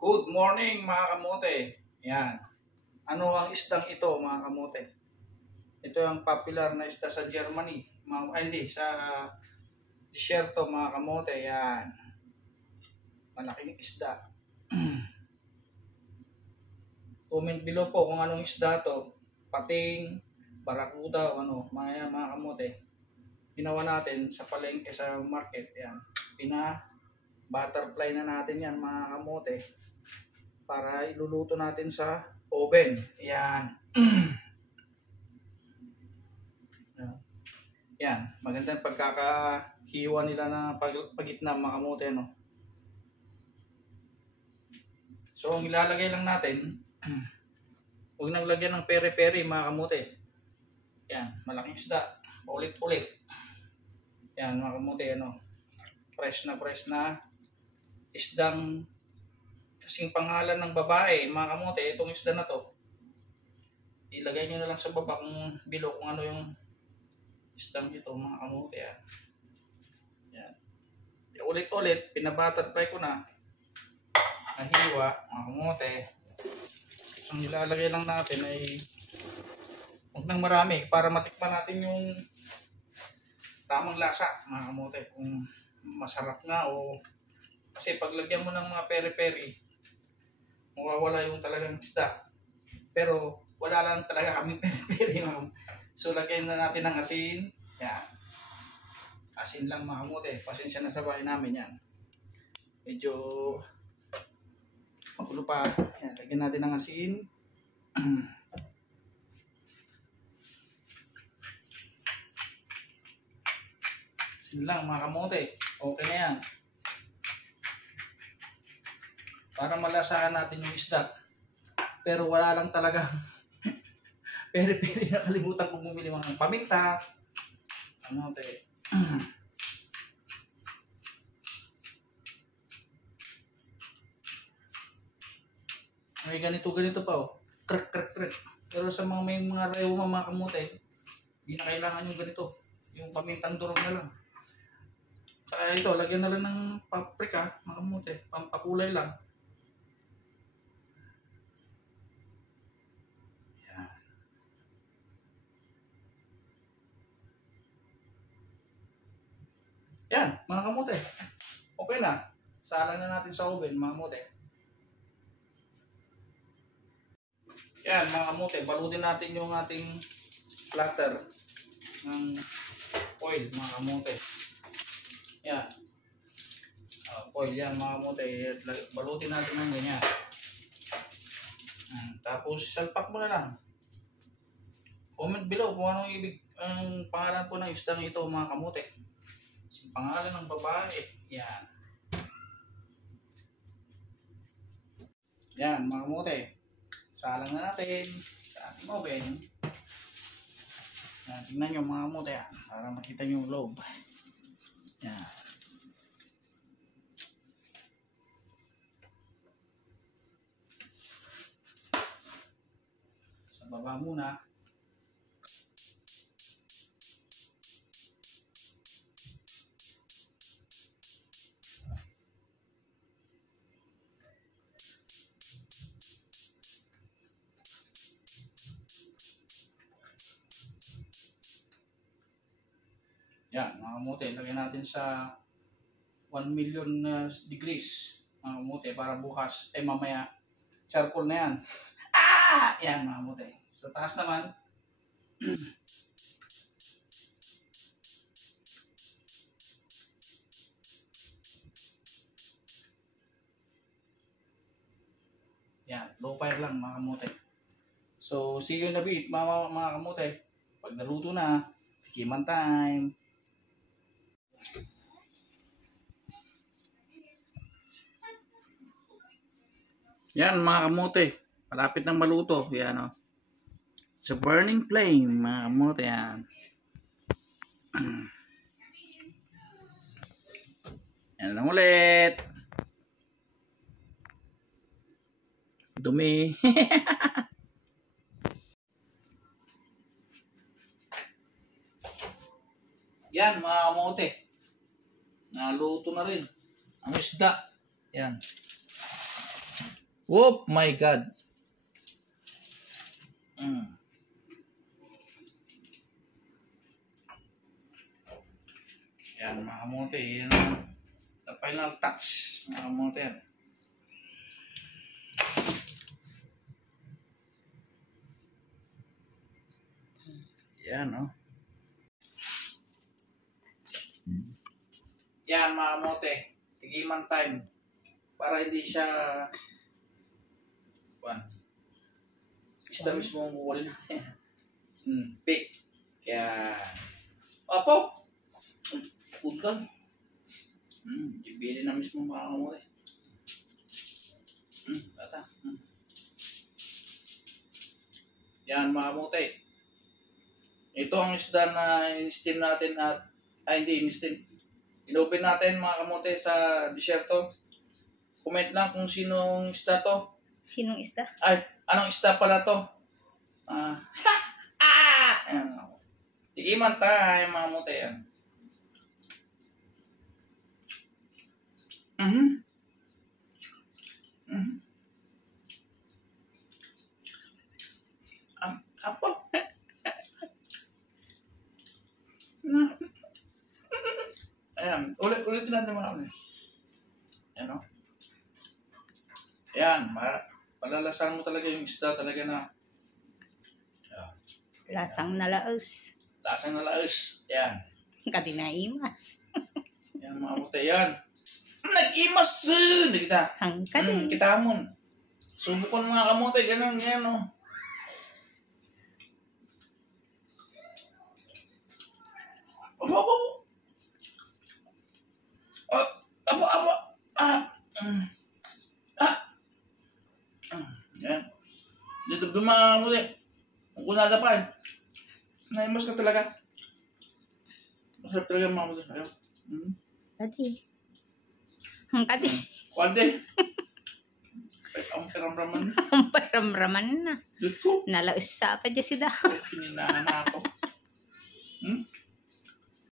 Good morning mga kamote. Yan. Ano ang isdang ito mga kamote? Ito ang popular na isda sa Germany. Hindi, sa disyerto mga kamote. Yan. Malaking isda. Comment below po kung anong isda to. Pating, barakuda o ano. Mga kamote. Ginawa natin sa palengke sa market. Yan. Butterfly na natin yan mga kamote. Para iluluto natin sa oven. Yan. Yan. Magandang pagkakahiwa nila na pagitna mga kamote. No? So, ang ilalagay lang natin, huwag nang lagyan ng peri-peri mga kamote. Yan. Malaking isda. Ulit-ulit. Yan mga kamote. Ano? Fresh na isdang kasing pangalan ng babae, mga kamote, itong isda na to. Ilagay nyo na lang sa baba kung below kung ano yung isdang ito, mga kamote. Yan. Ulit-ulit, pinabutterfly ko na. Nahiwa, mga kamote. So, ang ilalagay lang natin ay huwag nang marami para matikman natin yung tamang lasa, mga kamote. Kung masarap nga o kasi paglagyan mo ng mga peri-peri, mawawala yung talagang isda. Pero wala lang talaga kami peri-peri. So lagyan na natin ng asin. Yan. Asin lang mga kamote. Pasensya na sa bahay namin yan. Medyo magulo pa. Yan. Lagyan natin ng asin. Asin lang mga kamote. Okay na yan. Para malasahan natin yung isda. Pero wala lang talaga peri-peri, nakalimutan kong bumili ng paminta. Ano ito eh. May ganito pa oh. Krek. Pero sa may mga rewa mga kamote, hindi na kailangan yung ganito. Yung pamintang durog na lang. Kaya ito, lagyan na lang ng paprika, mga kamote. Pampakulay lang. Yan, mga kamote. Okay na. Salang na natin sa oven, mga kamote. Yan, mga kamote. Balutin natin yung ating platter ng oil, mga kamote. Yan. Oil yan, mga kamote. Balutin natin ng ganyan. Tapos, salpak mo na lang. Comment below kung anong ang pangalan po ng isdang ito, mga kamote. Pangalan ng babae. Yan. Yan, mga kamote. Salang na natin sa ating oven. Yan, tingnan nyo mga kamote yan. Para makita nyo yung loob. Yan. Sa baba muna. Yan, mga kamote, lagyan natin sa 1 million degrees, mga kamote, para bukas, mamaya, charcoal na yan. Yan, mga kamote. Sa taas naman, yan, low fire lang, mga kamote. So, see you in a bit, mga kamote. Pag naluto na, tikiman time. Yan mga kamote, malapit nang maluto. Yan o. Sa burning flame, mga kamote yan. Yan lang ulit. Dumi. Yan mga kamote. Naluto na rin ang isda. Yan. Oh my God. Yan mga kamote. Yan ang the final touch mga kamote. Yan oh. Yan mga kamote. Tigiman time. Para hindi siya isda mismo ang kukulin natin. Pick. Yan. Apo. Puntan. Ibili na mismo mga kamote. Bata. Yan mga kamote. Ito ang isda na in-steam natin at hindi in-steam. In-open natin mga kamote sa disyerto. Comment lang kung sinong isda to. Sinong isda? Ay, anong isda pala to? Tigiman tayo mga kamote yan. Apa? Ayan, ulitin natin mga kamote. Ayan o. Ayan, malalasahan mo talaga yung isda talaga na. Ayan. Lasang nalaos. Lasang nalaos. Ayan. Katinaimas. Ayan mga kamote. Ayan. Nag-imas! Hindi kita. Hangkad Kita mo. Subukon mga kamote. Ganun yan o. Yan. Dito mga kamote. Kung kunada pa eh. Naimas ka talaga. Masarap talaga mga kamote. Ayaw. Kati. Hangkad Kwalde. Ang karamraman. Ang paramraman na. Dito. Nalaos sa pa dyan sida. Pininahan na ako.